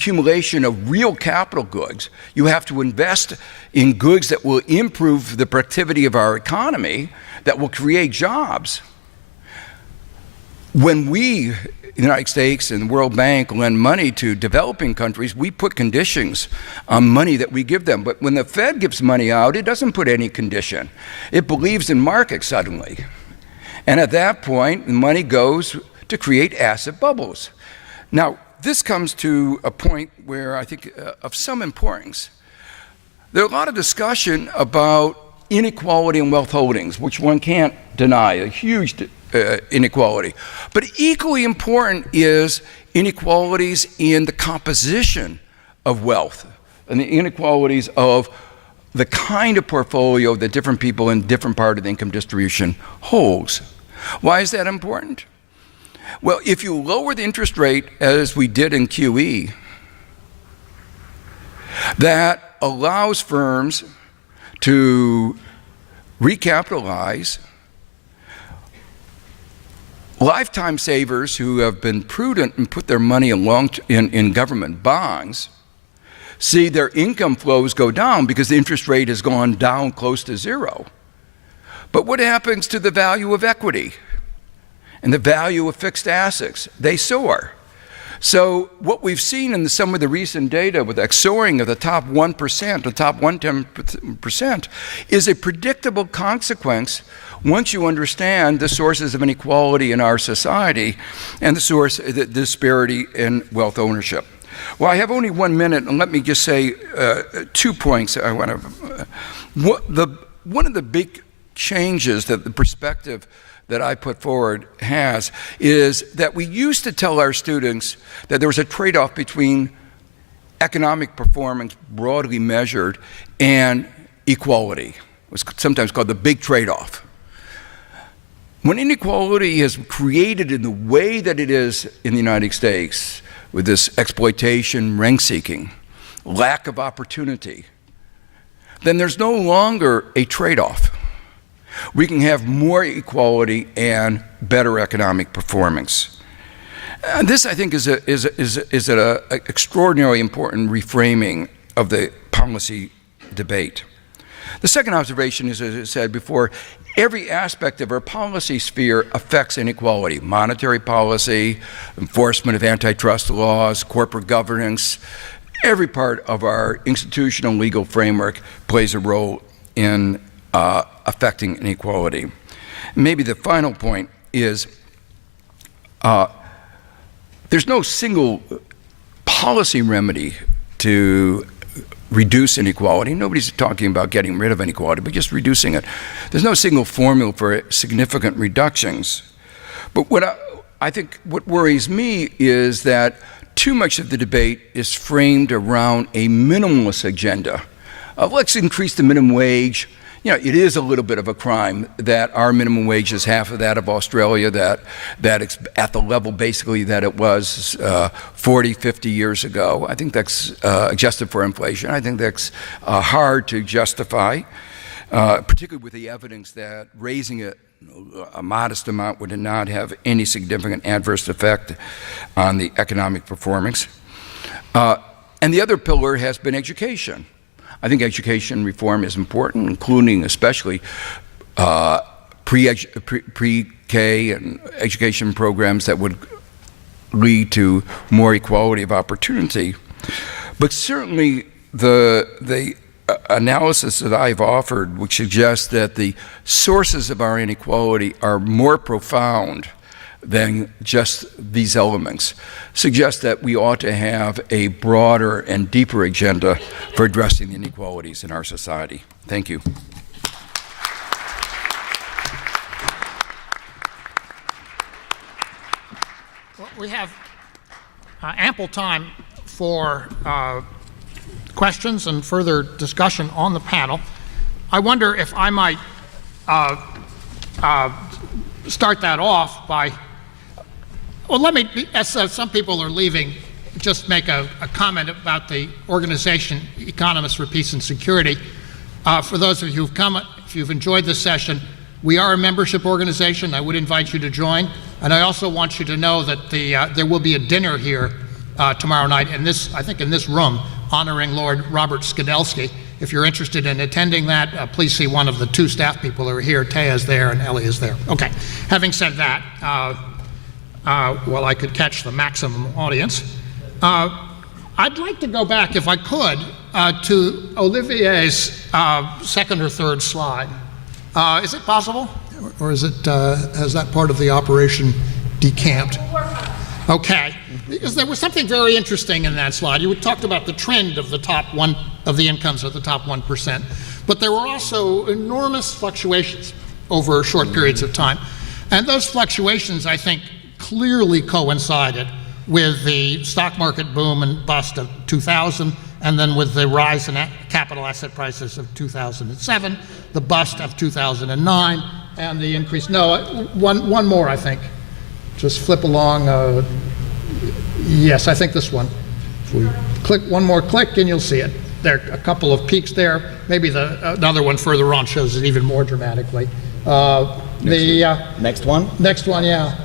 accumulation of real capital goods. You have to invest in goods that will improve the productivity of our economy, that will create jobs. When we, the United States and the World Bank, lend money to developing countries, we put conditions on money that we give them. But when the Fed gives money out, it doesn't put any condition. It believes in markets suddenly. And at that point, the money goes to create asset bubbles. Now, this comes to a point where I think of some importance. There's a lot of discussion about inequality in wealth holdings, which one can't deny, a huge inequality. But equally important is inequalities in the composition of wealth and the inequalities of the kind of portfolio that different people in different part of the income distribution holds. Why is that important? Well, if you lower the interest rate, as we did in QE, that allows firms to recapitalize. Lifetime savers who have been prudent and put their money in government bonds see their income flows go down because the interest rate has gone down close to zero. But what happens to the value of equity and the value of fixed assets? They soar. So what we've seen in some of the recent data with that soaring of the top 1%, the top 110%, is a predictable consequence once you understand the sources of inequality in our society and the disparity in wealth ownership. Well, I have only 1 minute, and let me just say 2 points I want to. One of the big changes that the perspective that I put forward has is that we used to tell our students that there was a trade-off between economic performance broadly measured and equality. It was sometimes called the big trade-off. When inequality is created in the way that it is in the United States, with this exploitation, rank-seeking, lack of opportunity, then there's no longer a trade-off. We can have more equality and better economic performance. And this, I think, is an extraordinarily important reframing of the policy debate. The second observation is, as I said before, every aspect of our policy sphere affects inequality. Monetary policy, enforcement of antitrust laws, corporate governance, every part of our institutional legal framework plays a role in affecting inequality. Maybe the final point is there's no single policy remedy to reduce inequality. Nobody's talking about getting rid of inequality, but just reducing it. There's no single formula for significant reductions. But I think what worries me is that too much of the debate is framed around a minimalist agenda of let's increase the minimum wage. You know, it is a little bit of a crime that our minimum wage is half of that of Australia, that it's at the level basically that it was 40, 50 years ago. I think that's adjusted for inflation. I think that's hard to justify, particularly with the evidence that raising it a modest amount would not have any significant adverse effect on the economic performance. And the other pillar has been education. I think education reform is important, including especially pre-K and education programs that would lead to more equality of opportunity. But certainly the analysis that I've offered, which suggests that the sources of our inequality are more profound than just these elements, suggests that we ought to have a broader and deeper agenda for addressing the inequalities in our society. Thank you. Well, we have ample time for questions and further discussion on the panel. I wonder if I might start that off by, well, let me, as some people are leaving, just make a comment about the organization Economists for Peace and Security. For those of you who've come, if you've enjoyed this session, we are a membership organization. I would invite you to join. And I also want you to know that there will be a dinner here tomorrow night in this, I think in this room, honoring Lord Robert Skidelsky. If you're interested in attending that, please see one of the two staff people who are here. Taya is there and Ellie is there. Okay, having said that, well, I could catch the maximum audience. I'd like to go back, if I could, to Olivier's second or third slide. Is it possible? Or is it, has that part of the operation decamped? Okay, because there was something very interesting in that slide. You talked about the trend of the top one, of the incomes of the top 1%, but there were also enormous fluctuations over short periods of time. And those fluctuations, I think, clearly coincided with the stock market boom and bust of 2000, and then with the rise in capital asset prices of 2007, the bust of 2009, and the increase. No, one more, I think. Just flip along. Yes, I think this one. If we click one more click, and you'll see it. There are a couple of peaks there. Maybe another one further on shows it even more dramatically. Next one? Next one, yeah.